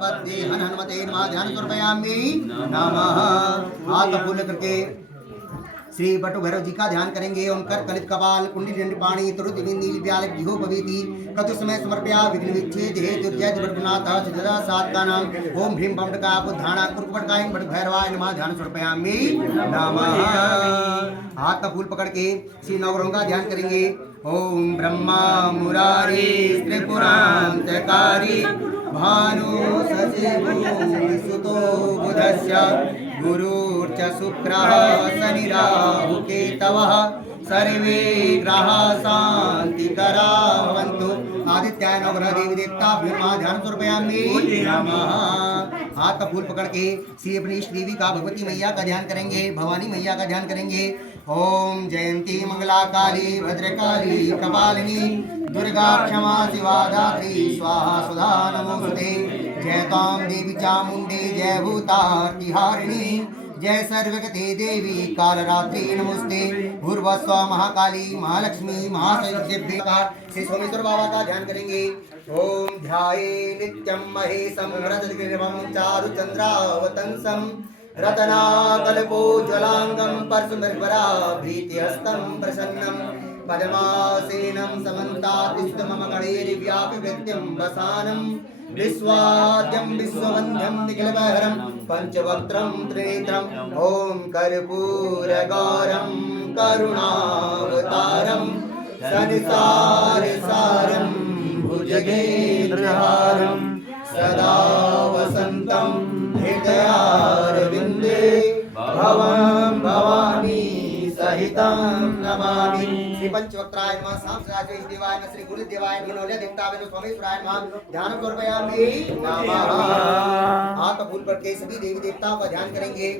प्रपद्ये हन हनुमते नमः ध्यान समर्पयामि नमः। हाथ फूल करके श्री बटु भैरव जी का ध्यान करेंगे। ओम कर कलित कपाल कुंडी दंड पाणी तुरुत बिंदी व्याल जिहो पवेति कतु समय समर्पया विघ्न विच्छेद हेतु जय बटुनाथ सिद्धदा सात का नाम। ओम भीम बमटका बुद्धाना कुरकुटकाय बट भैरवाय नमः ध्यान समर्पयामि नमः। हाथ का फूल पकड़ के श्री नवग्रहों का ध्यान करेंगे। ओम ब्रह्मा मुरारी त्रिपुरांतकारी भानु सचिव सुतो बुधस्य गुरुर्च शुक्रः शनिराहु केतवः सर्वे ग्रहाः शान्तिकरा भवन्तु। आदित्याय नवग्रह देवी देवताभ्यो नमः ध्यान समर्पयामि नमः। हाथ का फूल पकड़ के श्री अपनी इष्ट देवी का भगवती मैया का ध्यान करेंगे, भवानी मैया का ध्यान करेंगे। ओम जयंती मंगला काली भद्रकाली कपालिनी दुर्गा क्षमा शिवा धात्री स्वाहा सुधा नमोस्तुते। जय तां देवी चामुंडे जय भूतार्तिहारिणी जय सर्वगते देवी कालरात्रि नमोस्ते। भूर्भुवस्व महाकाली महालक्ष्मी महासैभ्यका श्री सोमेश्वर बाबा का ध्यान करेंगे। ओम ध्याये नित्यं महेशं रजतग्रीवं चारुचंद्रावतंसं रत्नाकल्पोज्ज्वलांगं परशुमर्पराभीतिहस्तं प्रसन्नं पद्मासेनं समन्तातिष्ठ मम गणैर्व्यापिवृत्यं वसानं विश्वाद्यं विश्ववन्द्यं निखिलबहरं पंचवक्त्रं त्रिनेत्रम्। ओम कर्पूरगौरं करुणावतारं संसारसारं भुजगेन्द्रहारं सदा वसन्तं हृदयारविन्दे भवं भवानी सहितं नमामि। श्री पंचवक्त्राय नमः सांसराज देवाय नमः श्री गुरुदेवाय नमः नवले देवताय नमः सोमेश्वराय नमः ध्यान समर्पयामि नमः। हाथ फूल पर के सभी देवी देवताओं का ध्यान करेंगे।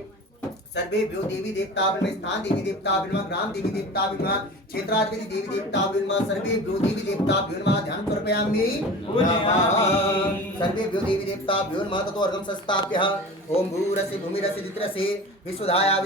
सर्वेभ्यो देवी देवताभ्यो नमः स्थान देवी देवताभ्यो नमः ग्राम देवी देवताभ्यो नमः क्षेत्राधिपति देवी देवताभ्यो नमः सर्वेभ्यो देवी देवताभ्यो नमः ध्यान समर्पयामि नमः। सर्वेभ्यो देवी देवताभ्यो नमः ततो अर्घं संस्थाप्य ओम भूरसि भूमिरसि दित्रसि विश्वधाया